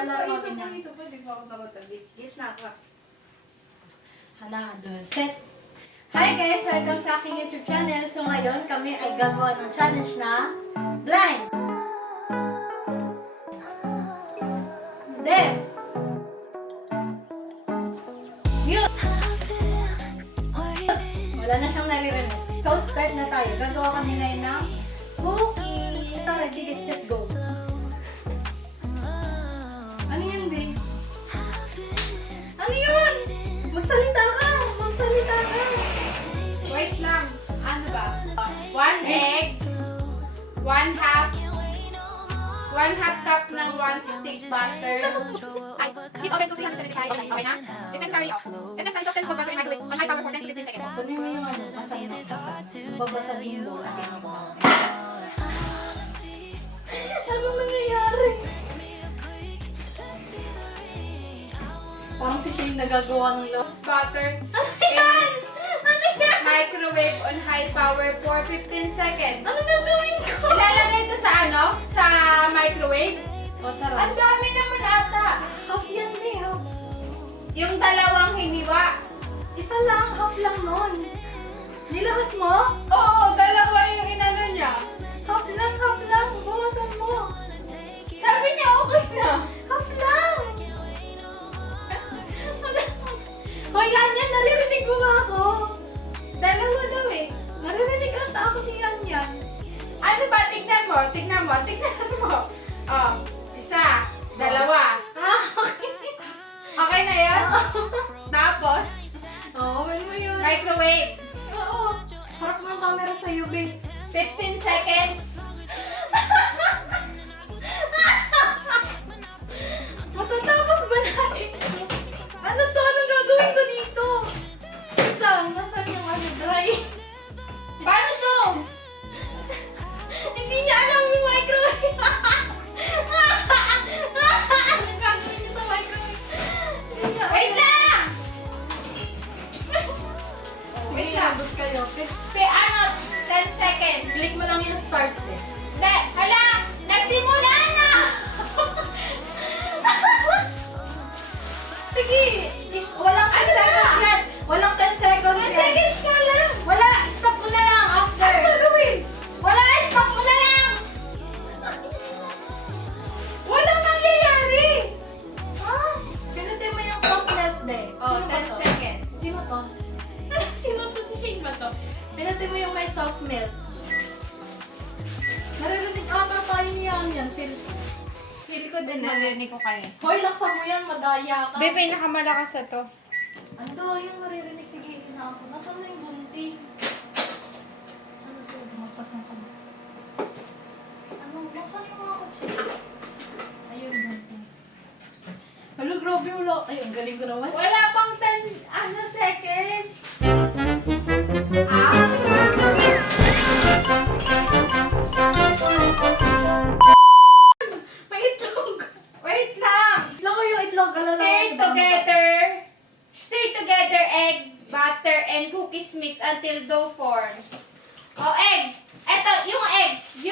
Maglalaro kami na. Isa pa, di pa ako nakatabi. Gitna ka. Hala, set. Hi guys! Welcome sa aking YouTube channel. So ngayon, kami ay gagawa ng challenge na blind. Deaf. Mute. Wala na siyang naririnig. So start na tayo. Gagawa kami ngayon ng cookie. Ito, ready, get, set, go. Ano yun, Di? Ano yun? Magsalita ka! Magsalita ka! Wait lang. Ano ba? 1 egg, 1 half cup ng 1 stick butter. Ay, heat oven to 375. Okay na? If necessary off. If necessary, soft and cold butter in microwave on high power for 10 to 15 seconds. Sabi mo yung ano, masay na basa. Babasagin yung bowl at yung mga. Ano nangyayari? Parang si Shane nagagawa ng lost. Butter Yan! Ano yan? microwave on high power for 15 seconds. Ano gagawin ko? Ilalagay ito sa ano? Sa microwave. O, tara. Ang dami naman ata. Half yan, Di. Half. Yung dalawang hiniwa. Isa lang, half lang nun. Nilahat mo? Oo, dalawa yung inano niya. Half lang, half lang. Bawasan mo. Sabi niya okay na. Half lang! Hoy, yan! Naririnig mo ba ako? Dalawa daw eh. Naririnig ata ako si Yan. Ano ba? Tignan mo. Tignan mo. Tignan mo. Oh, isa. Dalawa. Okay. Okay na yun? Tapos, Oo, okay mo yun. microwave. Oo. Harap mo ang camera sa UV. 15 seconds. Matatapos ba natin ito? Ano to? Anong gagawin ko dito? Saan? Nasaan yung ano? Dry? Paano to? Hindi niya alam yung microwave. Anong gagawin niyo sa microwave? Hindi niya alam. Wait lang! Wait lang. Abot kayo. Ano? 10 seconds. Click mo lang yung start eh. Hindi. Hala! Nagsimula na! Sige! Walang 10 Ano seconds ba? yan! Walang 10 seconds 10 yan! seconds ka lang. Wala! Stop mo na lang after! Ano gagawin? Wala! Stop mo na lang! Walang nangyayari. Ah! Pinutin mo yung soft melt day. Oh, 10 seconds. Sino to? Sino to? Si Shane ba to? Pinutin mo yung may soft melt. Naririnig ata tayo yan. Feel ko din narinig ko kayo. Hoy, laksan mo yan. Madaya ka. Be, pinakamalakas na to. Ano to? Yung maririnig. Sige, na ako. Nasaan na yung gunting? Ano to? Magpasan ko. Ano? Nasaan yung mga kotse? Ayun, gunting. Hello, grabe wala. Ay, ang galing ko naman. Wala pang 10 seconds. Ah! May itlog. Wait lang. Itlog ko yung itlog. Stir together egg, butter, and cookies mix until dough forms. Oh, egg. Eto, yung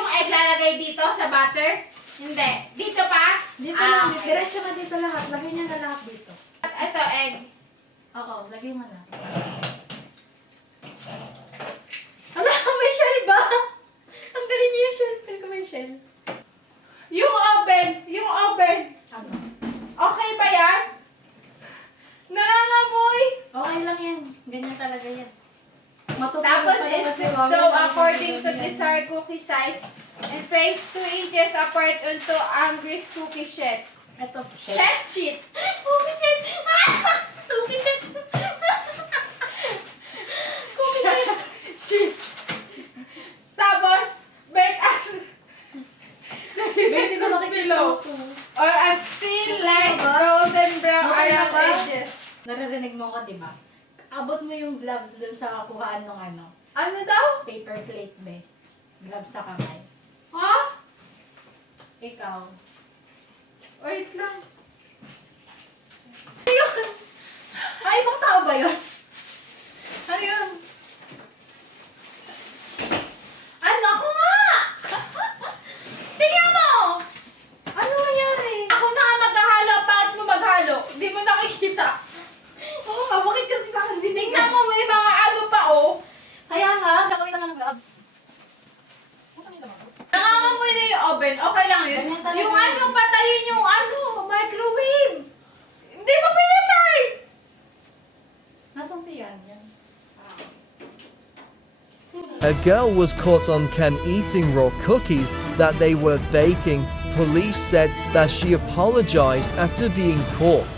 egg lalagay dito sa butter. Hindi. Dito pa? Dito Ah, lang. okay. Diretso na dito lahat. Lagay niya na lahat dito. Ito, egg. Oo, lagay mo na. Hala, may shell ba? Ang galing niyo yung shell. Feel ko may shell. Yung oven. Ano? Okay ba yan? Nangangamoy. Okay lang yan. Ganyan talaga yan. Matutulog Tapos pa yan is kasi the mamaya dough may according to ganyan. desired cookie size and place 2 inches apart onto greased cookie sheet. Ito. Sheet. Cookie sheet! Cookie sheet! Cookie sheet! Sheet. Tapos, bake as Hindi ko nakikita below ito. or until light golden brown Okay na around ba? edges. Naririnig mo ko, di ba? Abot mo yung gloves dun sa kuhaan ng ano. Ano daw? Paper plate, be. Gloves sa kamay. Ha? Ikaw. Wait lang. Ayun! Ay, ibang tao ba yun? Ano yun? Ano ako nga? Tingnan mo! Ano nangyari? Ako na nga maghahalo oven. Okay lang yun. Ganyan talaga Yung yun. ano, patayin yung ano, microwave. Hindi mo pinatay. Nasaan si Yan? Yan. A girl was caught on cam eating raw cookies that they were baking. Police said that she apologized after being caught.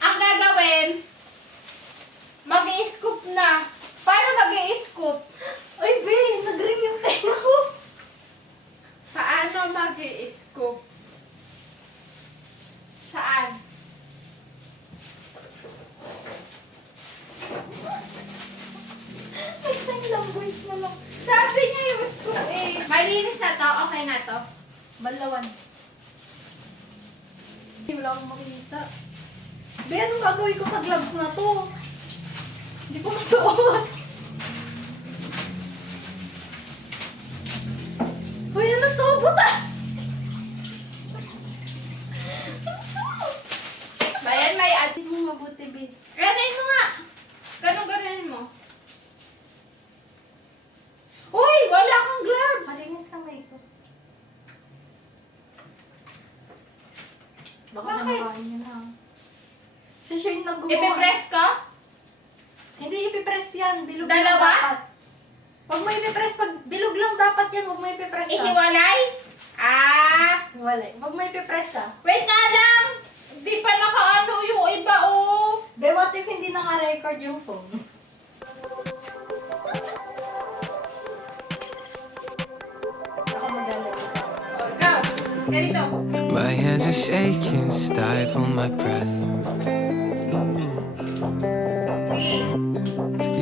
Ang gagawin, mag-i-scoop na. Paano mag-i-scoop? Uy, be! Nag-ring yung tenga ko! Paano mag-i-scoop? Saan? May sign language na lang. Sabi niya yung scoop eh. Malinis na to, okay na to. Balawan. Hindi, wala akong makita. Be, anong gagawin ko sa gloves na to? Hindi ko masuot. Uy, ano to? Butas! Bayan, may at... Hindi mo mabuti, be. Ganin mo nga. Ganun mo. Uy, wala kang gloves. Malinis kamay ko. Baka Bakit? namakain yun ha. Siya siya yung nag-gumawa. Ipipress ko? Hindi ipipress yan. Bilog Dalawa? lang dapat. Huwag mo ipipress. Pag bilog lang dapat yan, huwag mo ipipress ha. Ihiwalay? Ah, Wala. Huwag mo ipipress ha. wait nga lang. Di pa nakaano yung iba, oh. Be, what if hindi naka-record yung phone? Ako magalit isa. Oh, ikaw. Ganito. My hands are shaking, stifle my breath. Sige.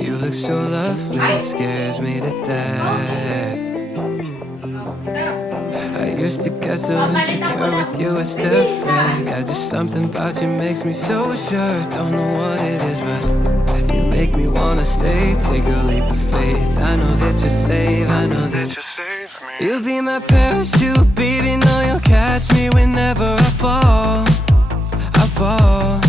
You look so lovely, it scares me to death. Oh, ikaw. I used to get so insecure with you, it's different. Yeah, just something about you makes me so sure. Don't know what it is, but you make me wanna stay. Take a leap of faith. I know that you're safe, I know that you're safe. You'll be my parachute, baby. Know you'll catch me whenever I fall. I fall.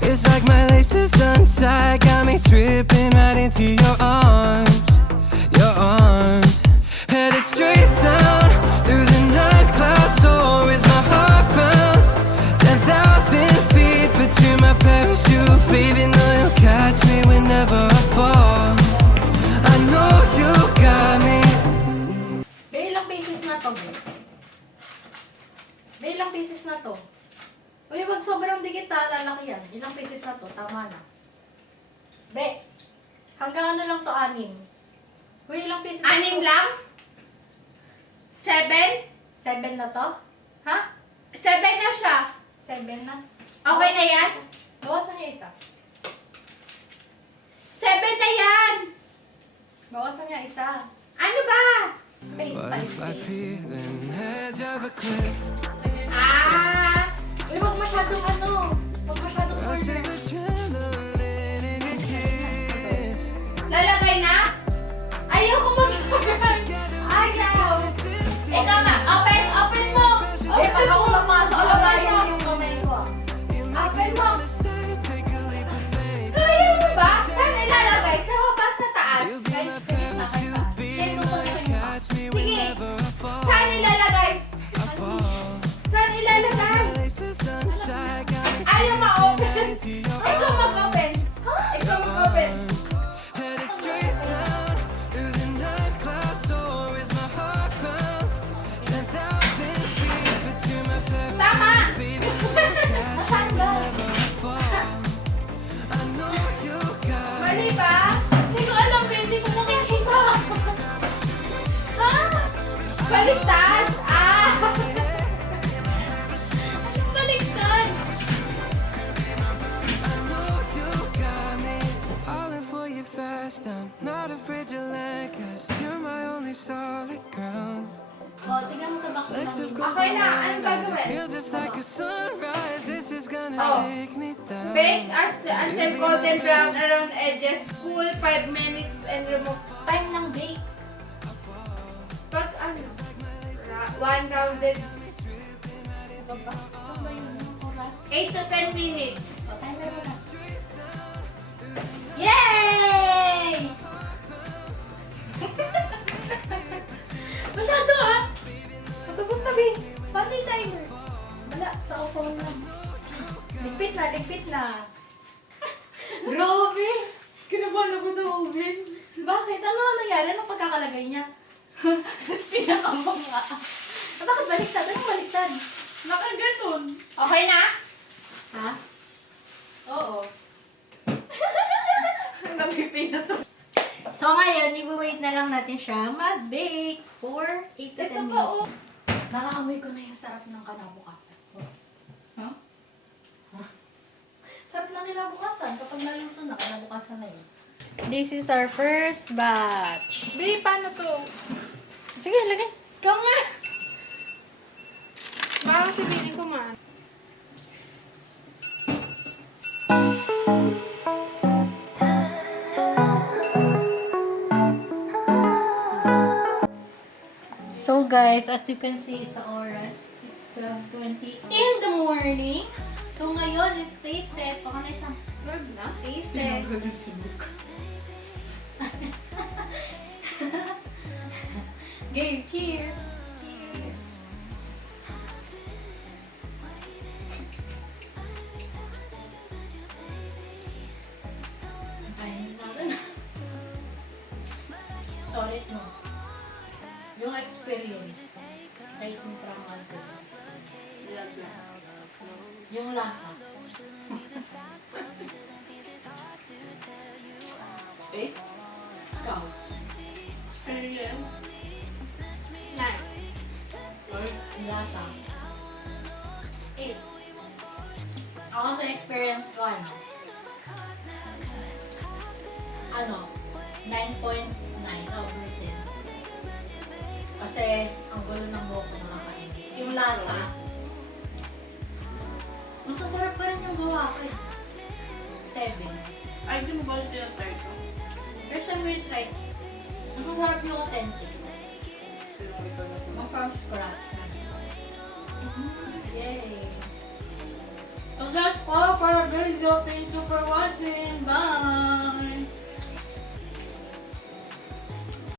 It's like my laces untied, got me tripping right into your arms. Your arms. Headed straight down through the night clouds. So is my heart pounds 10,000 feet, but you're my parachute, baby. Know you'll catch me whenever I fall. I know you got me. Be, ilang pieces na to, be? Be, ilang pieces na to? Uy, wag sobrang dikit ha, lalaki yan. Ilang pieces na to, tama na. Be, hanggang ano lang to, 6. Uy, ilang pieces na Anim to? lang? 7? 7 na to? Ha? 7 na siya. 7 na? Okay na yan? Bawasan niya isa. 7 na yan. Bawasan niya isa. Ano ba? Space But pa, if I space. feel an edge of a cliff, Ah, Uy, wag masyadong ano. Wag masyadong rush corner. of adrenaline in your kiss. lalagay na? Ayoko mag-order. Ayaw. Ikaw na. Open, open mo. Uy, pag ako pumasok, alabayan yung kamay ko. Open mo. Kaya mo ba? Saan ilalagay? Sa baba, sa taas? Guys, sa gitna kayo pa. Kaya tutulong niyo pa. Sige. Saan ilalagay? Saan ilalagay? Ayaw ma-open. Ikaw mag-open. Ikaw mag-open. Headed straight down through the night clouds. So is my heart pounds 10,000 feet, but you're my Tama. Nasaan ba? I know you got Mali ba? Hindi ko alam, eh. Hindi ko makikita. Ha? Baliktad. Ah. Baliktad. you got me. Falling for you fast, I'm not afraid to land, 'cause you're my only solid ground. O, tingnan mo sa box Flecks of namin. gold Okay in na, my anong eyes, it gagawin? feels just like a sunrise. This is gonna Oh. take me down. Bake as until golden brown around edges. Cool 5 minutes and remove. Time ng bake. Pag ano? One rounded. Ano ba? Ano ba yung oras? 8 to 10 minutes. O, timer mo na. Yay! Masyado ah! Matapos na, Bing. oven. Bakit? Ano nangyari? Anong pagkakalagay niya? Pinakamanga. Bakit baliktad? Anong baliktad? Nakaganon. Okay na? Ha? Oo. Napipinat. So ngayon, i-wait na lang natin siya mag-bake for 8 to 10 Ito pa, minutes. oh. Nakaamoy ko na yung sarap ng kinabukasan. Huh? Sarap ng kinabukasan. Kapag naluto na, kinabukasan na yun. This is our first batch. Babe, paano to? Sige, lagay. Ikaw nga. Baka sabihin ko man. So guys, as you can see sa oras, it's 12:20 in the morning. So ngayon is taste test. Baka na isang Lord na? taste test. Game, cheers! Cheers! Kainin natin. Sorry, no. Yung experience, rating from alcohol. Yung lasa. Eh? Ikaw. Experience? Nine. Or yung lasa. 8. Ako sa experience ko, ano, 9.9 over 10. Kasi, ang gulo ng buhok ko nakakainis. Yung lasa, mas masarap pa rin yung gawa ko eh. 7. Ay, di mo ba ito yung third ko? First time ko yung try. Mas masarap yung authentic. Ang from scratch na. Yay! So that's all for our video. Thank you for watching. Bye!